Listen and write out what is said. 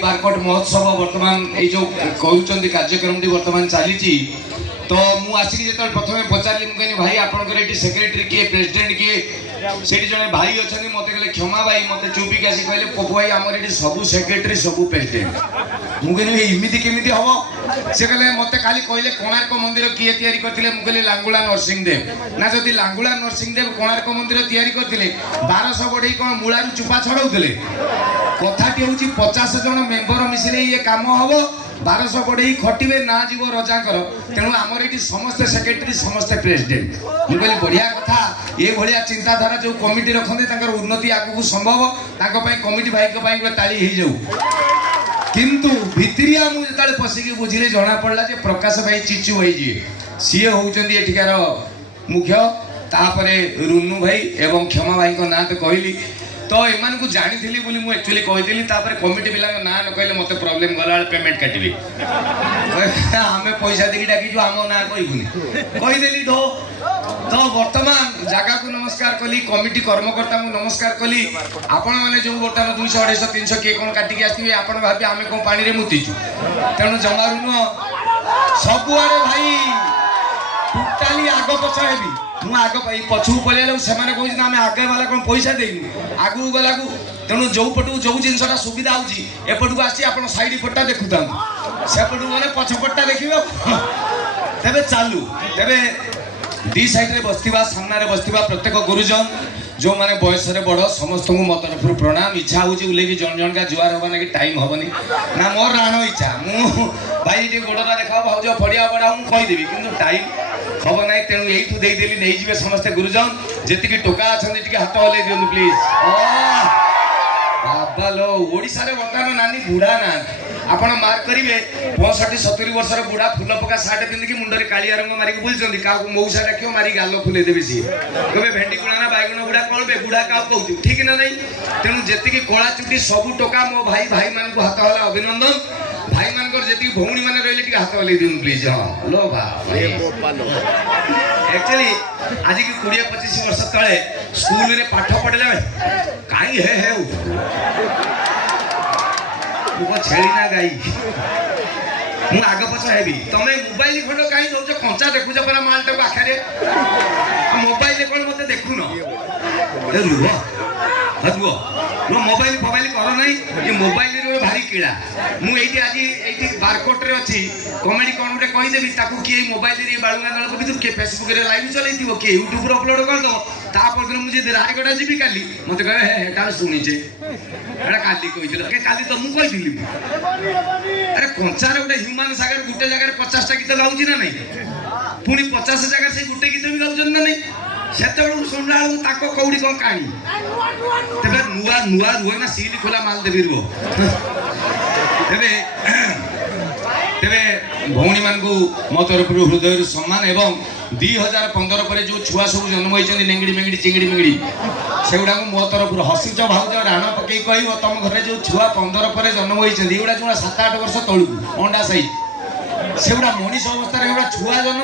बारकोट महोत्सव बर्तमान ये जो कहते कार्यक्रम बर्तमान चली तो मुझे आसिक जो प्रथम पचारि मुझे भाई आपंकर सेक्रेटरी किए प्रेसिडेंट किए से जड़े भाई अच्छा मत कहले क्षमा भाई मत चुपिक आसी कहले पपु भाई आमर ये सब सेक्रेटरी सब प्रेसिडेंट मुझे इमिति केमिति हम से कहले मत खाली कहले कोणार्क मंदिर किए तैयारी करथिले मुझे लांगुला नरसिंहदेव ना जदि लांगुला नरसिंहदेव कोणार्क मंदिर तैयारी करथिले 1200 बढ़ई कौन मूलारू चुपा छड़ाउथिले कथाटी हूँ 50 जन मेंबर मिसिले ये काम हम 1200 बढ़ई खटिबे ना जीव रजाकर तेणु आमर ये समस्ते सेक्रेटरी समस्ते प्रेसिडेंट मुझे बढ़िया कथा ये भाया चिंताधारा जो कमिटी रखते उन्नति आगू संभव कमिटी भाई ताली हो जाऊ किंतु भितरिया मुझे पशिकी बुझिले जना पड़ा जे प्रकाश भाई चिचु भाई जी सी होउचंदी एठिकार मुख्य तापरे रुन्नू भाई एवं क्षमा भाई को ना तो कहली तो एमान को जानी थी बोली मु एक्चुअली कही तापर कमिटी पिला ना न कहले मते प्रॉब्लम गला पेमेंट काटिबे आमे पैसा देकी डाकी आम ना कहीदेली ढो तो वर्तमान जगह को नमस्कार कली कमिटी कर्मकर्ता को नमस्कार कली आपण मैंने जो बर्तमान 200 250 300 किए कौन काटिकी आसवे आप भावी आम कौन पानी में मुतीचु तेणु जमारू नुह सबुआड़े भाई टोटाली आग पछ हेबी मु आग पछू पलैला से आम आगे वाला कौन पैसा देनु आगू गला तेणु जो पटू जो जिनसा सुविधा होपटू आसी आप साइड पट्टा देखु था सेपटू गले पछपट्टा देखिए तेरे चालू तेरे दी साइड बसवा सामने बसवा प्रत्येक गुरुजन जो मैंने बयस बड़ समस्त को मो तरफ प्रणाम इच्छा होले कि जन जन का जुआर हवा ना कि टाइम हेनी ना मोर राण इच्छा मु भाई ये गोड़ा देखा भाज पड़िया पड़ा मुझे कहीदेवी कि टाइम हम ना तेणु यू देदेली नहीं जी समस्ते गुरुजन जी टोका अच्छा हाथ हल्ले दिखाँ प्लीज बाबा लो ओडिशा रे वर्तमान नानी बुढ़ा ना आपण मार्क करेंगे 65-70 वर्षर बुढ़ा फुल पका सार्ट पिंधिकी मुंडे कालिया रंग मारिक बुलूँ क्या मौसा डाक मारी गाल फुले देवे सी कहे भेंडी कुणाना बैगण बुढ़ा कौन बुढ़ा क्या कहूँ ठीक ना नहीं तेणु जी कला चुटी सब टोका मो भाई भाई मान हाथ हल्ला अभिनंदन भाई मान जी भौणी मैंने रही हाथ हल्ले दिखाँ प्लीज हाँ लो एक्चुअली आज की 20-25 वर्ष तले स्कूल रे पाठ पढ़ला कहीं है छेली ना गाई मु आग पछ हेबी तमे मोबाइल खंड कहीं दौच कंचा देखुच परा मालटा पाखे मोबाइल कौन मत देखुन रुह रुह मोबाइल फोबाइल कर ना ये मोबाइल भारी कीड़ा मुझे आज ये बारकोट रे अच्छी कमेडी कौन गोटे कहीदेवी किए मोबाइल बालुगा नल भी किए फेसबुक लाइव चल किए यूट्यूब अपलोड करदेव तापर दिन मुझे रायगढ़ जी काली मत कहे हेटा शुणीचे काली कही काली तो मुझे कही अरे कंचार गोटे ह्यूमान सागर गोटे जगह 50टा गीत गाँची ना नहीं पुणी 50 जगह से गोटे गीत भी गाँव ना नहीं से शुणला बेलू कौड़ी कौन कहानी तेरे नुआ नुआ रुहे ना सील खोला माल देवी रुह तेरे तेरे भौणी मान को मो तरफ हृदय सम्मान एवं 2015 पर जो छुआ सब जन्म होती नेंगड़ी मेंगड़ी चिंगड़ी मिंगड़ी से गुड़ा मो तरफ हसुच भाज राण पकई कह तुम घर जो छुआ 15 पर जन्म होती जो 7-8 वर्ष तलू अंडा साइज से गुड़ा मनीष अवस्था छुआ जन्म